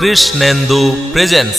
Krishnendu presence.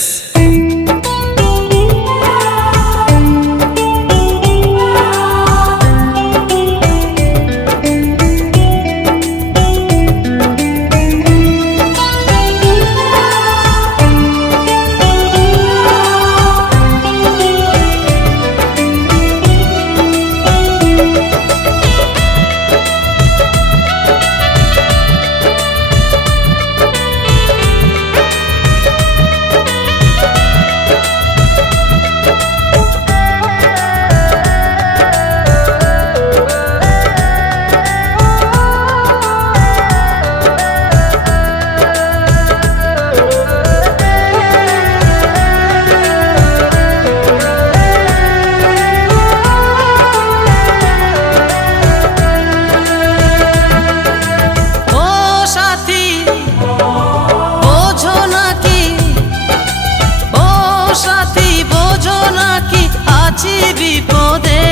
বিপদে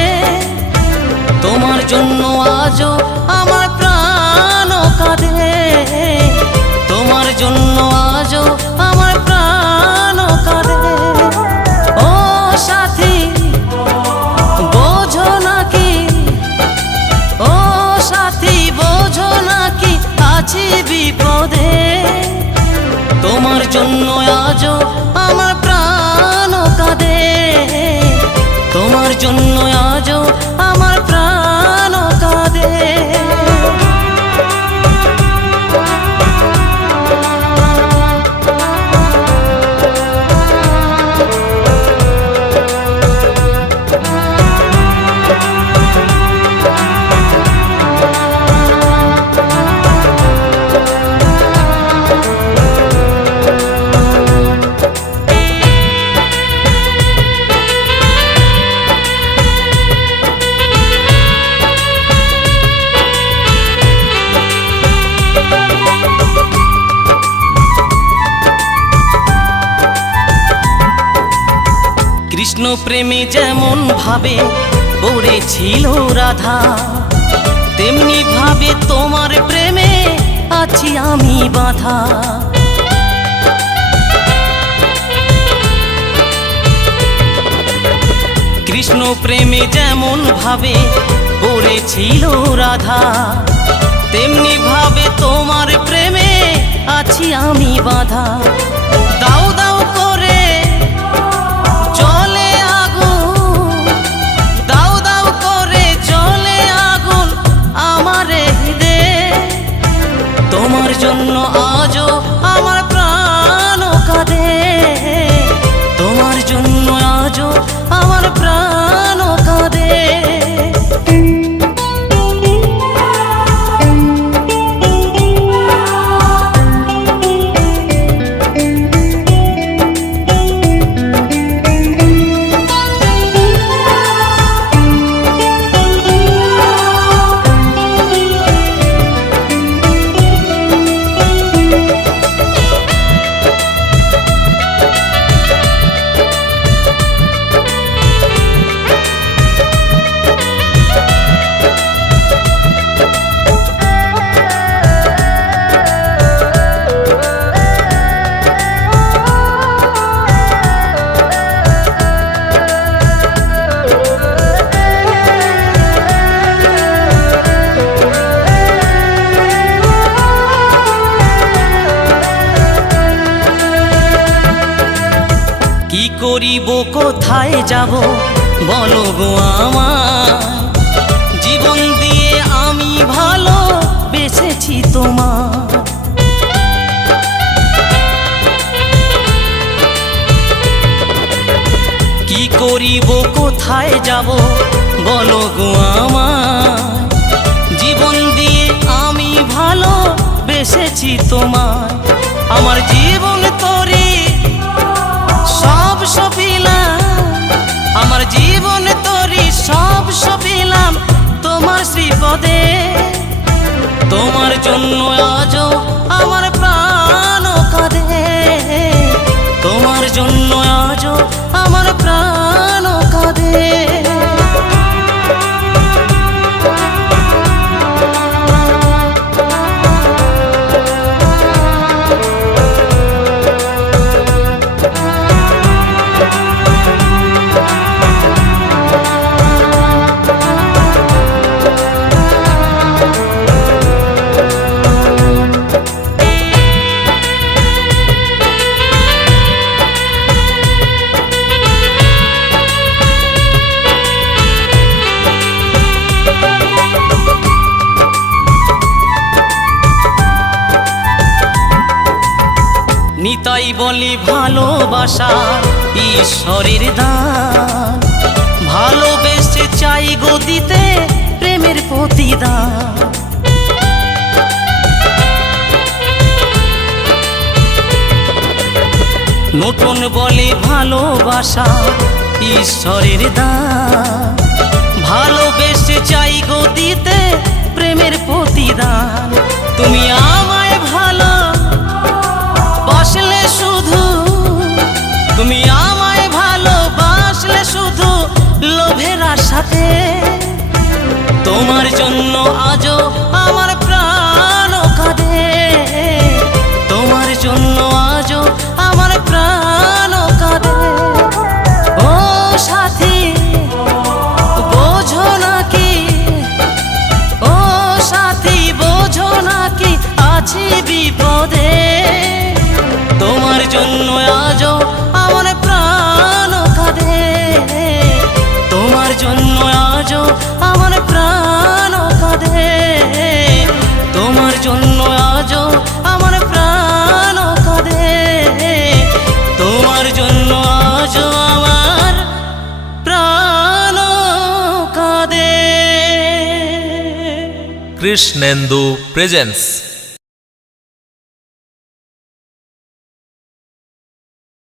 তোমার জন্য আজও আমার প্রাণ কাঁদে, তোমার জন্য আজও আমার প্রাণ কাঁদে। ও সাথী বোঝো নাকি, ও সাথী বোঝো নাকি আছি বিপদে, তোমার জন্য আজও আমার প্রাণ কাঁদে, তোমার জন্য আজও আমার প্রাণ কাঁদে। কৃষ্ণ প্রেমে যেমন ভাবে পড়েছিল রাধা, তেমনি ভাবে তোমার প্রেমে আছি আমি বাঁধা। কৃষ্ণ প্রেমে যেমন ভাবে পড়েছিল রাধা, তেমনি ভাবে তোমার প্রেমে আছি আমি বাঁধা। দাও দাও করে জলে আগুন, দাও দাও করে জলে আগুন আমার হৃদে, তোমার জন্য আজও আমার প্রাণ কাঁদে, তোমার জন্য আজও আমার প্রাণ কাঁদে। কি করিব কোথায় যাব বলো গো আমার, জীবন দিয়ে আমি ভালো বেসেছি তোমার। কি করিব কোথায় যাব বলো গো আমার, জীবন দিয়ে আমি ভালো বেসেছি তোমার। আমার জীবন তোরে সব সপিলাম, আমার জীবন তোরি সব সপিলাম তোমার শ্রীপদে, তোমার জন্য আজও আমার প্রাণ কাঁদে, তোমার জন্য আজও আমার প্রাণ কাঁদে। তাই বলি ভালোবাসা ঈশ্বরের দান, ভালোবেসে চাই গো দিতে প্রেমের প্রতিদান। নতুন বলে ভালোবাসা ঈশ্বরের দান, ভালোবেসে চাই গো দিতে প্রেমের প্রতিদান। তুমি আমায় ভালো বাসলে শুধু, তুমি আমায় ভালোবাসলে শুধু লোভের আশাতে, তোমার জন্য আজও আমার প্রাণ কাঁদে, তোমার জন্য আজও আমার প্রাণ কাঁদে। ও সাথী বোঝো নাকি, ও সাথী বোঝো নাকি আছি বিপদে, তোমার জন্য আজও আমার প্রাণ কাঁদে, তোমার জন্য আজও আমার প্রাণ কাঁদে, তোমার জন্য আজও আমার প্রাণ কাঁদে, তোমার জন্য আজও আমার প্রাণ কাঁদে। কৃষ্ণেন্দু প্রেজেন্স।